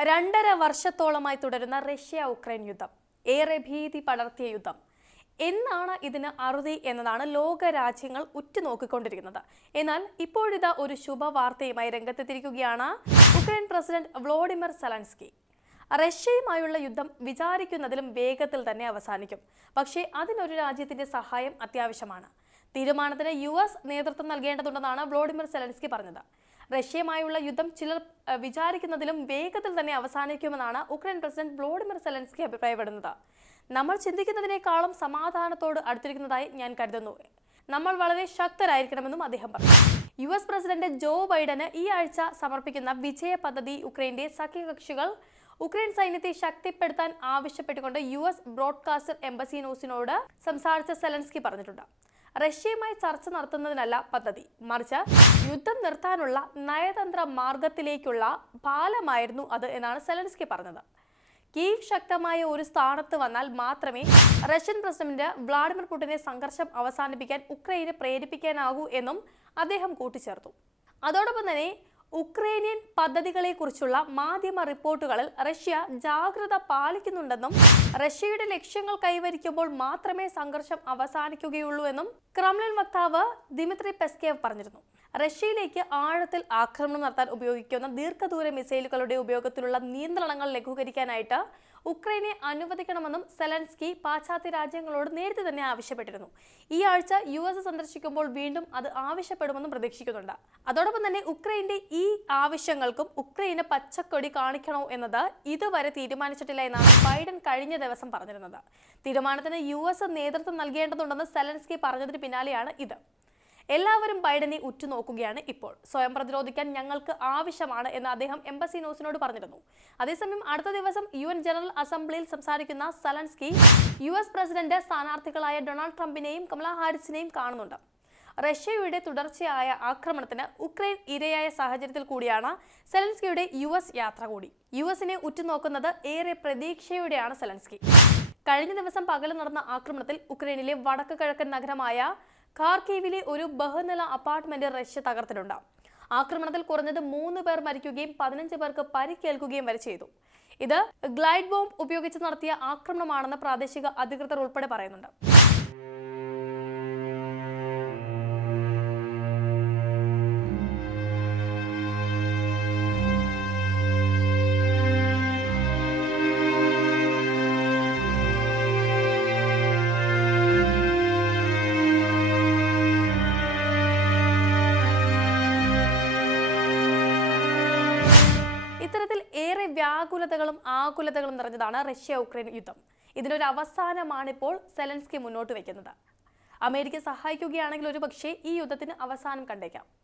രണ്ടര വർഷത്തോളമായി തുടരുന്ന റഷ്യ ഉക്രൈൻ യുദ്ധം. ഏറെ ഭീതി പടർത്തിയ യുദ്ധം. എന്നാണ് ഇതിന് അറുതി എന്നതാണ് ലോക രാജ്യങ്ങൾ ഉറ്റുനോക്കിക്കൊണ്ടിരിക്കുന്നത്. എന്നാൽ ഇപ്പോഴിതാ ഒരു ശുഭവാർത്തയുമായി രംഗത്തെത്തിയിരിക്കുകയാണ് ഉക്രൈൻ പ്രസിഡന്റ് വ്ളോഡിമിർ സെലൻസ്കി. റഷ്യയുമായുള്ള യുദ്ധം വിചാരിക്കുന്നതിലും വേഗത്തിൽ തന്നെ അവസാനിക്കും. പക്ഷേ അതിനൊരു രാജ്യത്തിന്റെ സഹായം അത്യാവശ്യമാണ്. തീരുമാനത്തിന് യു എസ് നേതൃത്വം നൽകേണ്ടതുണ്ടെന്നാണ് വ്ളോഡിമിർ സെലൻസ്കി പറഞ്ഞത്. റഷ്യയുമായുള്ള യുദ്ധം ചിലർ വിചാരിക്കുന്നതിലും വേഗത്തിൽ തന്നെ അവസാനിക്കുമെന്നാണ് ഉക്രൈൻ പ്രസിഡന്റ് വ്ളോഡിമിർ സെലൻസ്കി അഭിപ്രായപ്പെടുന്നത്. നമ്മൾ ചിന്തിക്കുന്നതിനേക്കാളും സമാധാനത്തോട് അടുത്തിരിക്കുന്നതായി ഞാൻ കരുതുന്നു. നമ്മൾ വളരെ ശക്തരായിരിക്കണമെന്നും അദ്ദേഹം പറഞ്ഞു. യു എസ് പ്രസിഡന്റ് ജോ ബൈഡന് ഈ ആഴ്ച സമർപ്പിക്കുന്ന വിജയ പദ്ധതി ഉക്രൈന്റെ സഖ്യകക്ഷികൾ ഉക്രൈൻ സൈന്യത്തെ ശക്തിപ്പെടുത്താൻ ആവശ്യപ്പെട്ടുകൊണ്ട് യു എസ് ബ്രോഡ്കാസ്റ്റർ എംബസി ന്യൂസിനോട് സംസാരിച്ച സെലൻസ്കി പറഞ്ഞിട്ടുണ്ട്. റഷ്യയുമായി ചർച്ച നടത്തുന്നതിനല്ല പദ്ധതി. മറിച്ച് യുദ്ധം നിർത്താനുള്ള നയതന്ത്ര മാർഗത്തിലേക്കുള്ള പാലമായിരുന്നു അത് എന്നാണ് സെലൻസ്കി പറഞ്ഞത്. കീവ് ശക്തമായ ഒരു സ്ഥാനത്ത് വന്നാൽ മാത്രമേ റഷ്യൻ പ്രസിഡന്റ് വ്ളാഡിമിർ പുടിനെ സംഘർഷം അവസാനിപ്പിക്കാൻ ഉക്രൈനെ പ്രേരിപ്പിക്കാനാകൂ എന്നും അദ്ദേഹം കൂട്ടിച്ചേർത്തു. അതോടൊപ്പം തന്നെ ഉക്രൈനിയൻ പദ്ധതികളെക്കുറിച്ചുള്ള മാധ്യമ റിപ്പോർട്ടുകളിൽ റഷ്യ ജാഗ്രത പാലിക്കുന്നുണ്ടെന്നും റഷ്യയുടെ ലക്ഷ്യങ്ങൾ കൈവരിക്കുമ്പോൾ മാത്രമേ സംഘർഷം അവസാനിക്കുകയുള്ളൂ എന്നും ക്രംലിൻ വക്താവ് ദിമിത്രി പെസ്കേവ് പറഞ്ഞിരുന്നു. റഷ്യയിലേക്ക് ആഴത്തിൽ ആക്രമണം നടത്താൻ ഉപയോഗിക്കുന്ന ദീർഘദൂര മിസൈലുകളുടെ ഉപയോഗത്തിലുള്ള നിയന്ത്രണങ്ങൾ ലഘൂകരിക്കാനായിട്ട് ഉക്രൈനെ അനുവദിക്കണമെന്നും സെലൻസ്കി പാശ്ചാത്യ രാജ്യങ്ങളോട് നേരത്തെ തന്നെ ആവശ്യപ്പെട്ടിരുന്നു. ഈ ആഴ്ച യു എസ് സന്ദർശിക്കുമ്പോൾ വീണ്ടും അത് ആവശ്യപ്പെടുമെന്നും പ്രതീക്ഷിക്കുന്നുണ്ട്. അതോടൊപ്പം തന്നെ ഉക്രൈന്റെ ഈ ആവശ്യങ്ങൾക്കും ഉക്രൈന് പച്ചക്കൊടി കാണിക്കണോ എന്നത് ഇതുവരെ തീരുമാനിച്ചിട്ടില്ല എന്നാണ് ബൈഡൻ കഴിഞ്ഞ ദിവസം പറഞ്ഞിരുന്നത്. തീരുമാനത്തിന് യു നേതൃത്വം നൽകേണ്ടതുണ്ടെന്ന് സെലൻസ്കി പറഞ്ഞതിന് പിന്നാലെയാണ് ഇത്. എല്ലാവരും ബൈഡനെ ഉറ്റുനോക്കുകയാണ് ഇപ്പോൾ. സ്വയം പ്രതിരോധിക്കാൻ ഞങ്ങൾക്ക് ആവശ്യമാണ് എന്ന് അദ്ദേഹം എംബസി ന്യൂസിനോട് പറഞ്ഞിരുന്നു. അതേസമയം അടുത്ത ദിവസം യു എൻ ജനറൽ അസംബ്ലിയിൽ സംസാരിക്കുന്ന സലൻസ്കി യു എസ് പ്രസിഡന്റ് സ്ഥാനാർത്ഥികളായ ഡൊണാൾഡ് ട്രംപിനെയും കമലാ ഹാരിസിനെയും കാണുന്നുണ്ട്. റഷ്യയുടെ തുടർച്ചയായ ആക്രമണത്തിന് ഉക്രൈൻ ഇരയായ സാഹചര്യത്തിൽ കൂടിയാണ് സെലൻസ്കിയുടെ യു എസ് യാത്ര കൂടി. യു എസിനെ ഉറ്റുനോക്കുന്നത് ഏറെ പ്രതീക്ഷയോടെയാണ് സെലൻസ്കി. കഴിഞ്ഞ ദിവസം പകൽ നടന്ന ആക്രമണത്തിൽ ഉക്രൈനിലെ വടക്ക് കിഴക്കൻ നഗരമായ ഖാർക്കീവിലെ ഒരു ബഹുനില അപ്പാർട്ട്മെന്റ് റഷ്യ തകർത്തിട്ടുണ്ട്. ആക്രമണത്തിൽ കുറഞ്ഞത് മൂന്ന് പേർ മരിക്കുകയും പതിനഞ്ച് പേർക്ക് പരിക്കേൽക്കുകയും വരെ ചെയ്തു. ഇത് ഗ്ലൈഡ് ബോംബ് ഉപയോഗിച്ച് നടത്തിയ ആക്രമണമാണെന്ന് പ്രാദേശിക അധികൃതർ ഉൾപ്പെടെ പറയുന്നുണ്ട്. വ്യാകുലതകളും ആകുലതകളും നിറഞ്ഞതാണ് റഷ്യ ഉക്രൈൻ യുദ്ധം. ഇതിനൊരു അവസാനമാണിപ്പോൾ സെലൻസ്കി മുന്നോട്ട് വയ്ക്കുന്നത്. അമേരിക്ക സഹായിക്കുകയാണെങ്കിൽ ഒരു പക്ഷേ ഈ യുദ്ധത്തിന് അവസാനം കണ്ടേക്കാം.